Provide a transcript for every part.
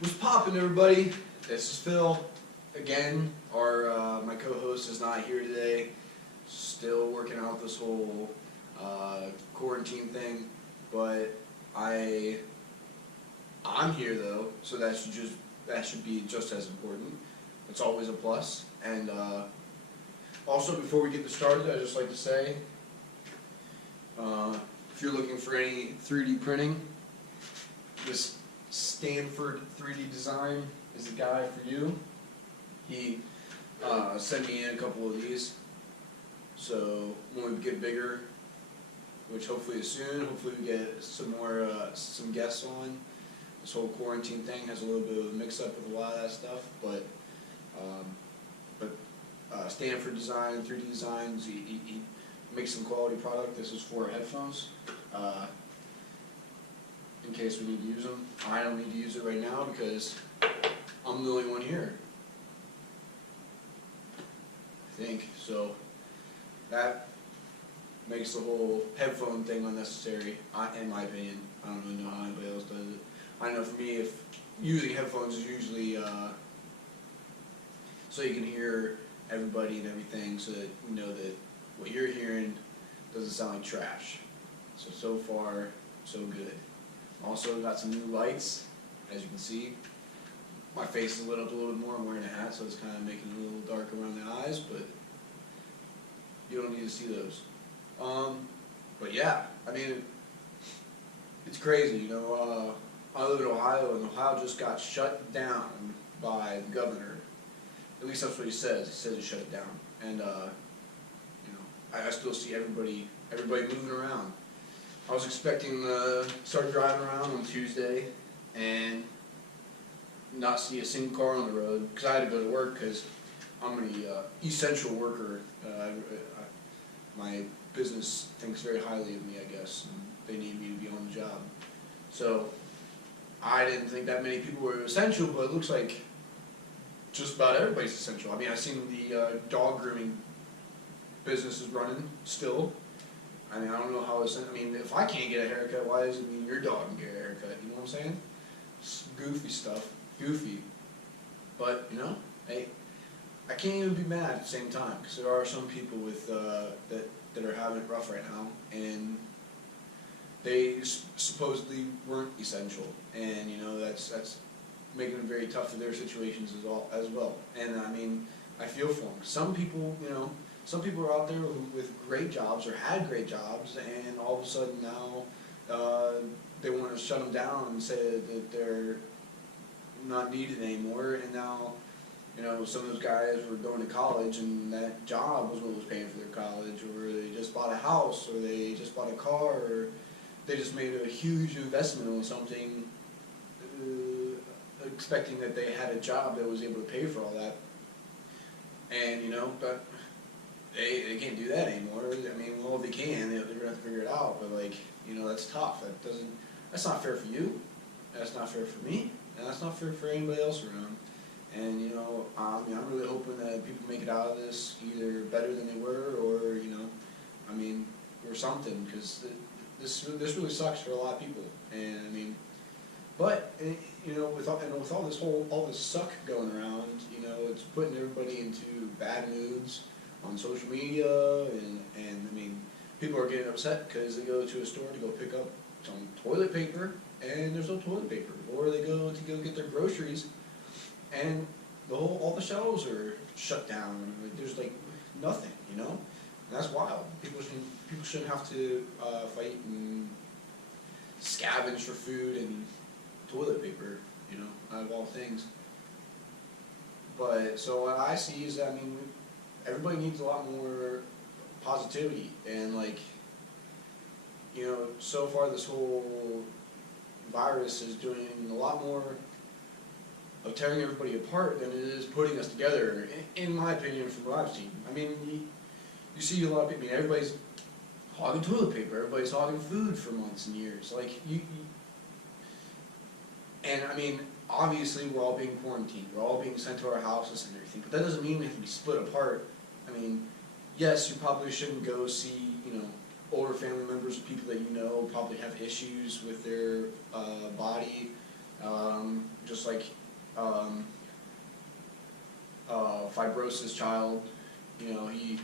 What's poppin', everybody? This is Phil. Again, my co-host is not here today. Still working out this whole quarantine thing, but I'm here though, so that should be just as important. It's always a plus. And also, before we get this started, I'd just like to say, if you're looking for any 3D printing, this Stanford 3D Design is the guy for you. He sent me in a couple of these, so when we get bigger, which hopefully is soon, hopefully we get some guests on. This whole quarantine thing has a little bit of a mix-up with a lot of that stuff, but Stanford Design, 3D Designs, he makes some quality product. This is for headphones. In case we need to use them. I don't need to use it right now because I'm the only one here. I think. So that makes the whole headphone thing unnecessary, in my opinion. I don't really know how anybody else does it. I know for me, if using headphones is usually so you can hear everybody and everything, so that you know that what you're hearing doesn't sound like trash. So far, so good. Also got some new lights, as you can see. My face is lit up a little bit more. I'm wearing a hat, so it's kind of making it a little dark around the eyes, but you don't need to see those. But yeah, I mean, it's crazy, you know. I live in Ohio, and Ohio just got shut down by the governor. At least that's what he says. He says he shut it down, and you know, I still see everybody moving around. I was expecting to start driving around on Tuesday and not see a single car on the road because I had to go to work because I'm an essential worker. My business thinks very highly of me, I guess, and they need me to be on the job. So I didn't think that many people were essential, but it looks like just about everybody's essential. I mean, I've seen the dog grooming business is running still. I mean, I don't know how it's. I mean, if I can't get a haircut, why does it mean your dog can get a haircut? You know what I'm saying? It's goofy stuff. Goofy. But, you know, hey, I can't even be mad at the same time, because there are some people with that are having it rough right now, and they supposedly weren't essential, and, you know, that's making it very tough for their situations as well. And, I mean, I feel for them. Some people, you know, some people are out there with great jobs or had great jobs, and all of a sudden now they want to shut them down and say that they're not needed anymore. And now, you know, some of those guys were going to college, and that job was what was paying for their college, or they just bought a house, or they just bought a car, or they just made a huge investment on something, expecting that they had a job that was able to pay for all that. And, you know, but they can't do that anymore. I mean, well, if they can, they're gonna have to figure it out. But, like, you know, that's tough. That's not fair for you. That's not fair for me. And that's not fair for anybody else around. And, you know, I'm really hoping that people make it out of this either better than they were, or, you know, I mean, or something, because this really sucks for a lot of people. And I mean, but you know, with all this suck going around, you know, it's putting everybody into bad moods on social media, and I mean, people are getting upset because they go to a store to go pick up some toilet paper, and there's no toilet paper, or they go get their groceries, and all the shelves are shut down. Like, there's like nothing, you know, and that's wild. People shouldn't have to fight and scavenge for food and toilet paper, you know, out of all things. But so what I see is that, I mean, everybody needs a lot more positivity, and, like, you know, so far this whole virus is doing a lot more of tearing everybody apart than it is putting us together, in my opinion, from what I've seen. I mean, you see a lot of people, I mean, everybody's hogging toilet paper, everybody's hogging food for months and years. Like, and I mean, obviously we're all being quarantined, we're all being sent to our houses and everything, but that doesn't mean we have to be split apart. I mean, yes, you probably shouldn't go see, you know, older family members, people that you know probably have issues with their body, Just like fibrosis child, he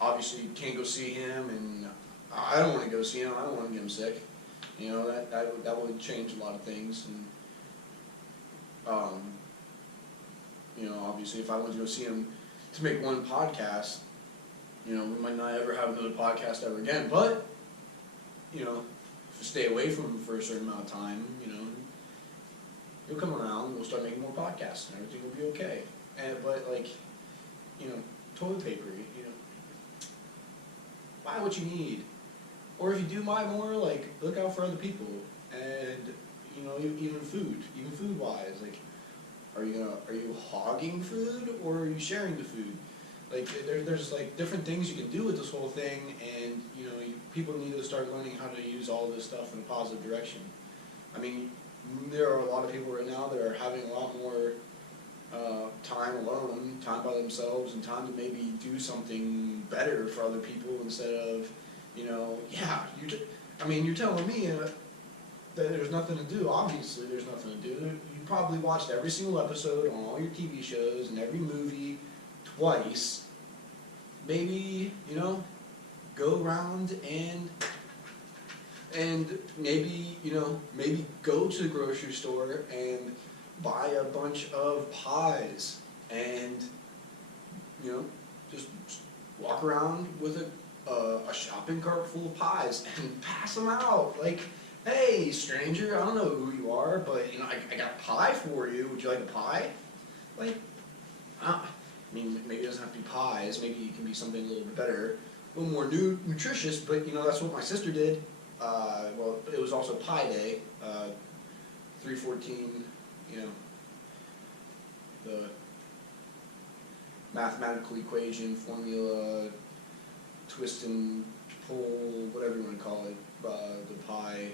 obviously can't go see him, and I don't want to go see him. I don't want to get him sick. That would change a lot of things, and obviously if I went to go see him to make one podcast, we might not ever have another podcast ever again. But if you stay away from him for a certain amount of time, he'll come around and we'll start making more podcasts and everything will be okay. But toilet paper, buy what you need. Or if you do buy more, look out for other people. And, even food wise, are you hogging food or are you sharing the food? There's different things you can do with this whole thing, and people need to start learning how to use all this stuff in a positive direction. I mean, there are a lot of people right now that are having a lot more time alone, time by themselves, and time to maybe do something better for other people instead of, you're telling me that there's nothing to do. Obviously, there's nothing to do. You probably watched every single episode on all your TV shows and every movie twice. Maybe, go around and maybe go to the grocery store and buy a bunch of pies and, just walk around with a shopping cart full of pies and pass them out. Hey, stranger, I don't know who you are, but, I got pie for you. Would you like a pie? Maybe it doesn't have to be pies. Maybe it can be something a little bit better, a little more nutritious, but, that's what my sister did. It was also Pi Day, 314, the mathematical equation, formula, twist and pull, whatever you want to call it, the pi,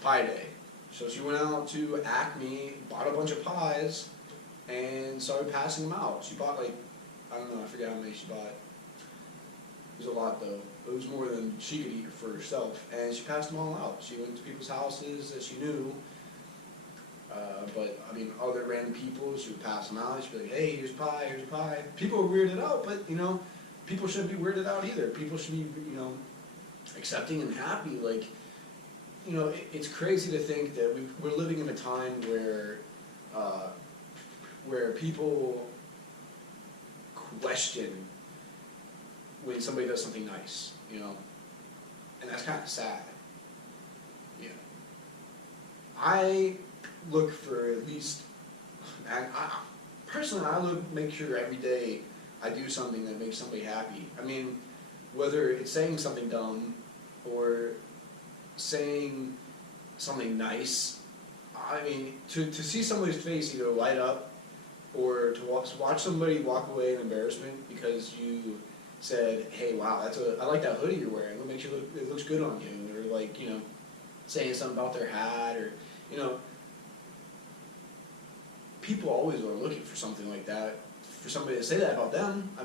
Pi Day. So she went out to Acme, bought a bunch of pies, and started passing them out. She bought I forget how many she bought. It was a lot though. It was more than she could eat for herself. And she passed them all out. She went to people's houses that she knew. But other random people, she would pass them out. She'd be like, hey, here's pie, here's a pie. People were weirded out, but people shouldn't be weirded out either. People should be, accepting and happy. It's crazy to think that we're living in a time where people question when somebody does something nice, and that's kind of sad. I look for at least, personally, make sure every day I do something that makes somebody happy. Whether it's saying something dumb or saying something nice, to see somebody's face either light up or to watch somebody walk away in embarrassment because you said, hey, wow, I like that hoodie you're wearing. It looks good on you. Or saying something about their hat, or people always are looking for something like that, for somebody to say that about them. How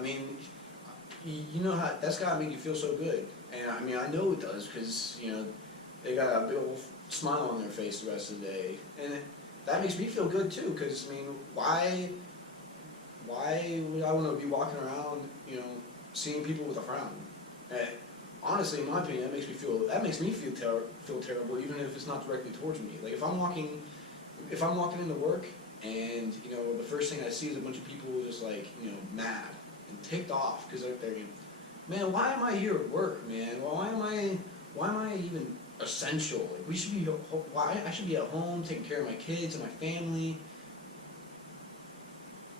that's gotta make you feel so good. And I know it does, because they got a big old smile on their face the rest of the day, and that makes me feel good too. Because why would I want to be walking around, seeing people with a frown? Honestly, in my opinion, that makes me feel terrible, even if it's not directly towards me. If I'm walking into work and the first thing I see is a bunch of people just mad and ticked off because they're thinking, man, why am I here at work, man? Well, why am I even essential? I should be at home taking care of my kids and my family.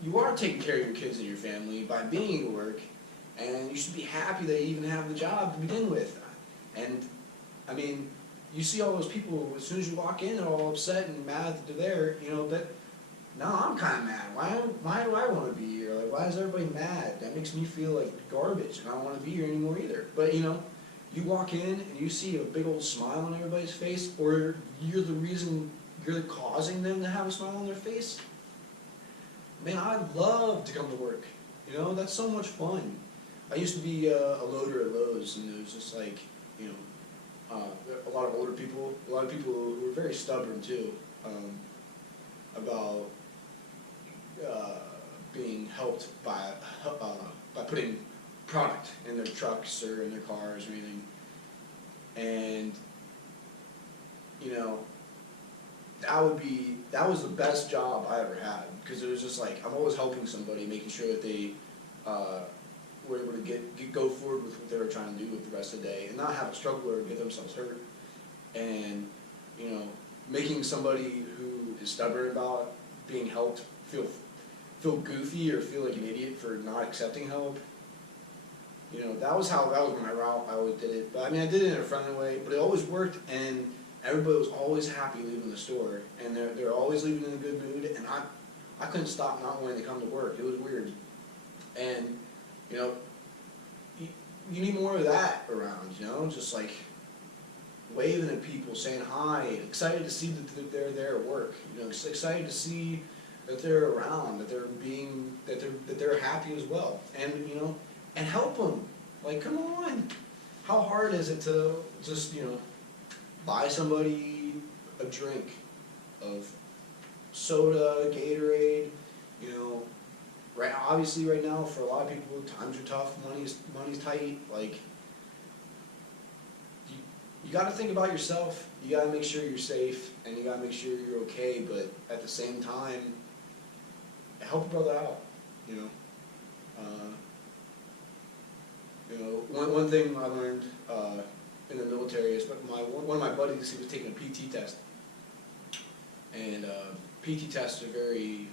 You are taking care of your kids and your family by being at work, and you should be happy that you even have the job to begin with. And you see all those people, as soon as you walk in, they're all upset and mad that they're there. That now I'm kind of mad. Why do I want to be here? Why is everybody mad? That makes me feel like garbage, and I don't want to be here anymore either. But you walk in and you see a big old smile on everybody's face, or you're causing them to have a smile on their face. Man, I love to come to work. That's so much fun. I used to be a loader at Lowe's, and it was just lot of older people, a lot of people who are very stubborn too, about being helped by putting product in their trucks or in their cars or anything. And you know, that was the best job I ever had, because it was just like I'm always helping somebody, making sure that they were able to go forward with what they were trying to do with the rest of the day, and not have a struggle or get themselves hurt. And you know, making somebody who is stubborn about being helped feel goofy or feel like an idiot for not accepting help. You know, that was my route. I always did it, but I mean, I did it in a friendly way, but it always worked, and everybody was always happy leaving the store, and they're always leaving in a good mood, and I couldn't stop not wanting to come to work. It was weird. And you know, you need more of that around, you know, just like waving at people, saying hi, excited to see that they're there at work, you know, excited to see that they're around, that they're happy as well, and you know, and help them. Like, come on, how hard is it to just, you know, buy somebody a drink of soda, Gatorade, you know, right? Obviously, right now, for a lot of people, times are tough, money's tight. Like, you got to think about yourself. You got to make sure you're safe, and you got to make sure you're okay. But at the same time, help a brother out. You know. One thing I learned in the military is one of my buddies, he was taking a PT test, and PT tests are very,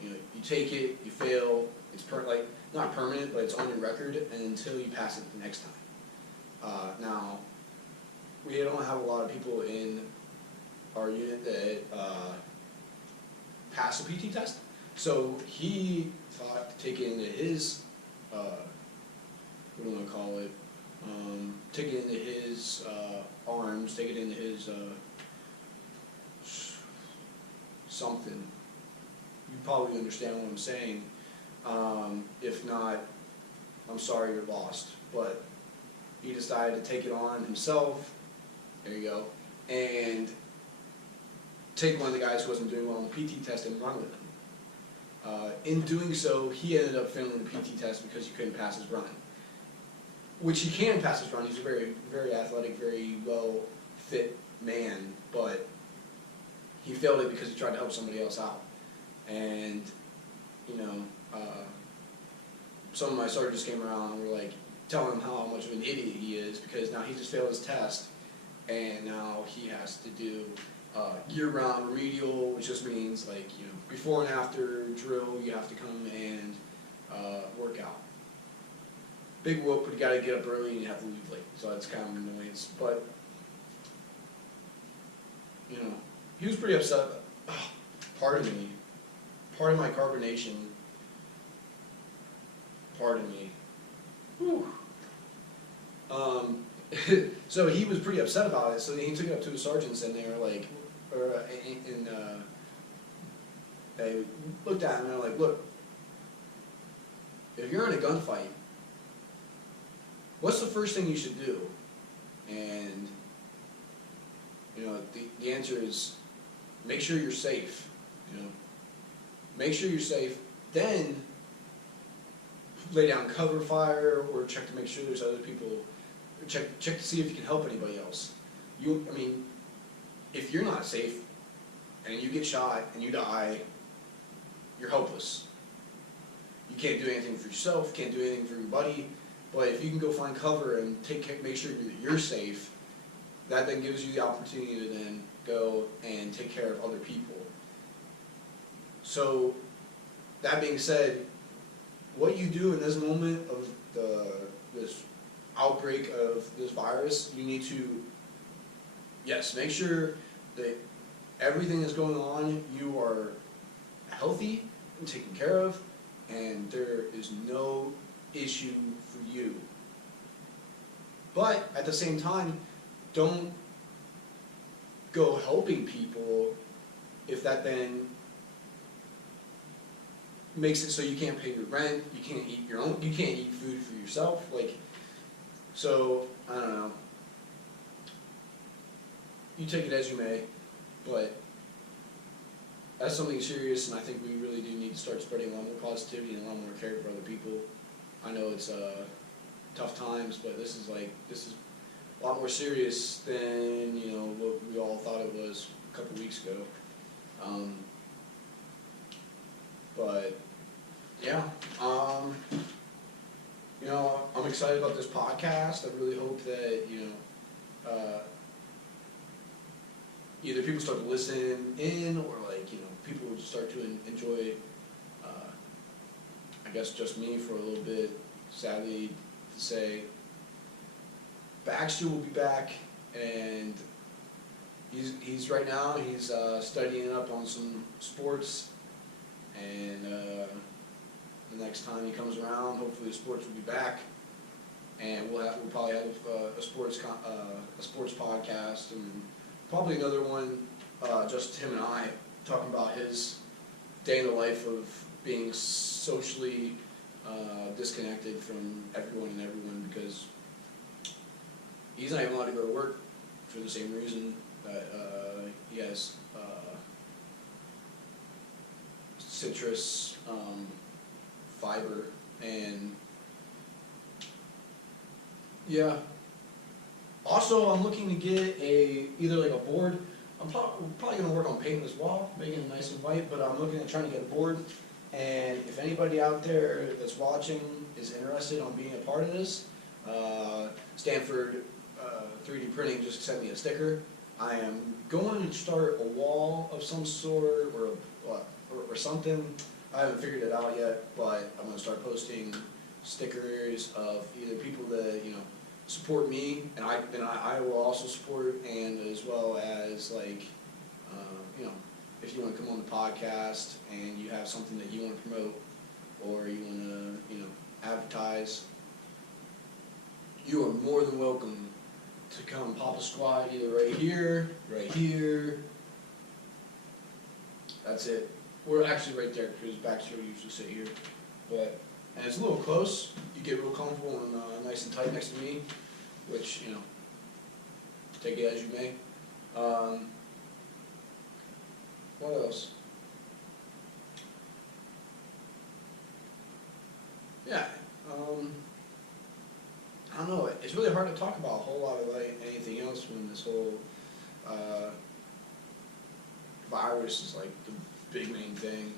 you know, you take it, you fail, it's not permanent, but it's on your record, and until you pass it the next time. Now, we don't have a lot of people in our unit that pass the PT test, so he thought to take it into his, what do I call it, take it into his arms, take it into his something. You probably understand what I'm saying. If not, I'm sorry you're lost. But he decided to take it on himself, there you go, and take one of the guys who wasn't doing well on the PT test and run with him. In doing so, he ended up failing the PT test because he couldn't pass his run. Which he can pass his run. He's a very, very athletic, very well-fit man, but he failed it because he tried to help somebody else out. And, you know, some of my sergeants came around and were like, telling him how much of an idiot he is, because now he just failed his test, and now he has to do year-round remedial, which just means, like, you know, before and after drill, you have to come and work out. Big whoop, but you gotta get up early and you have to leave late, so that's kind of an annoyance. But, you know, he was pretty upset. Pardon me. Pardon my carbonation. Pardon me. Whew. So he was pretty upset about it, so he took it up to his sergeants, and they were like, they looked at him and they were like, look, if you're in a gunfight, what's the first thing you should do? And, you know, the answer is make sure you're safe, you know. Make sure you're safe, then lay down cover fire, or check to make sure there's other people, check to see if you can help anybody else. I mean, if you're not safe, and you get shot, and you die, you're helpless. You can't do anything for yourself, can't do anything for your buddy. But if you can go find cover and make sure that you're safe, that then gives you the opportunity to then go and take care of other people. So, that being said, what you do in this moment of this outbreak of this virus, you need to, yes, make sure that everything that's going on, you are healthy and taken care of, and there is no issue for you. But at the same time, don't go helping people if that then makes it so you can't pay your rent, you can't eat food for yourself. Like, so I don't know. you take it as you may, but that's something serious, and I think we really do need to start spreading a lot more positivity and a lot more care for other people. I know it's tough times, but this is a lot more serious than what we all thought it was a couple weeks ago. But yeah, I'm excited about this podcast. I really hope that either people start to listen in, or people will just start to enjoy. I guess just me for a little bit. Sadly to say, Baxter will be back, and he's right now studying up on some sports, and the next time he comes around, hopefully the sports will be back, and we'll probably have a sports podcast, and probably another one just him and I talking about his day in the life of being socially disconnected from everyone because he's not even allowed to go to work for the same reason that he has citrus fiber, and yeah. Also, I'm looking to get either like a board. I'm probably going to work on painting this wall, making it nice and white, but I'm looking at trying to get a board. And if anybody out there that's watching is interested on being a part of this, Stanford 3D Printing just sent me a sticker. I am going to start a wall of some sort or something. I haven't figured it out yet, but I'm going to start posting stickers of either people that support me, and I will also support, and as well as if you want to come on the podcast and you have something that you want to promote or you want to advertise, you are more than welcome to come pop a squat either right here. That's it. We're actually right there because Baxter usually sit here, and it's a little close. You get real comfortable and nice and tight next to me, which take it as you may. What else? Yeah. I don't know. It's really hard to talk about a whole lot of anything else when this whole virus is the big main thing.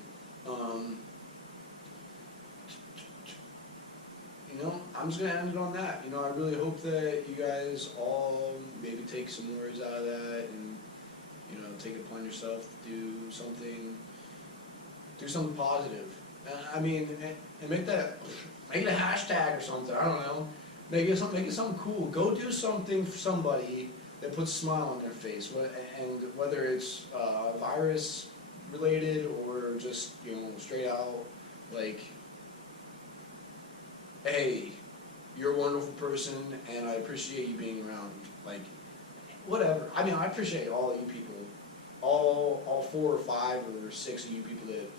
I'm just going to end it on that. I really hope that you guys all maybe take some words out of that and, take it upon yourself to do something positive. And make it a hashtag or something. I don't know. Make it something cool. Go do something for somebody that puts a smile on their face. And whether it's virus related or just, straight out hey, you're a wonderful person, and I appreciate you being around. Whatever. I appreciate all of you people, all 4 or 5 or 6 of you people that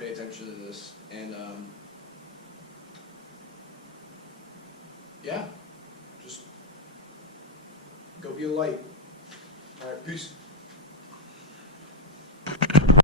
pay attention to this, and yeah, just go be a light. All right, peace.